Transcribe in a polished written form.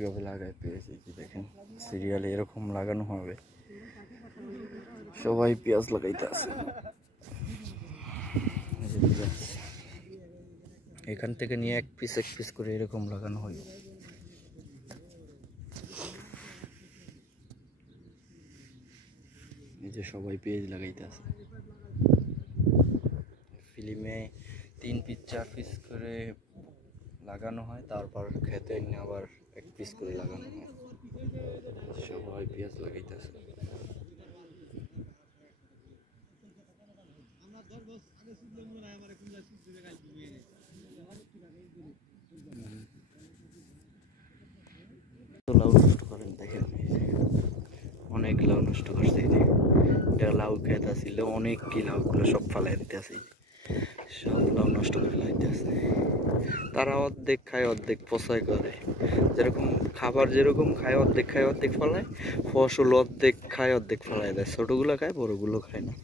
এইভাবে লাগায় পেয়েছি কি দেখেন সিরিয়ালে এরকম লাগানো হবে সবাই পেঁয়াজ লাগাইতে আছে এখান থেকে নিয়ে এক পিস করে এরকম লাগানো হয় এই যে সবাই পেঁয়াজ লাগাইতে আছে ফিল্মে 3 পিস 4 পিস করে লাগানো হয় তারপর খেতে এনে আবার 1 পিস করে লাগানো হয় সবাই পেঁয়াজ লাগাইতেছে লাউ নষ্ট করেন দেখেন অনেক লাউ নষ্ট করছে এটা লাউ খেত আছিল অনেক কি লাউগুলো সব ফালাই দিতে আছে সব লাউ নষ্ট করে লাইতে আছে তারা অর্ধেক খায় অর্ধেক পচাই করে যেরকম খাবার যেরকম খায় অর্ধেক ফলায় ফসল অর্ধেক খায় অর্ধেক ফলায় দেয় ছোটগুলো খায় বড়গুলো খায় না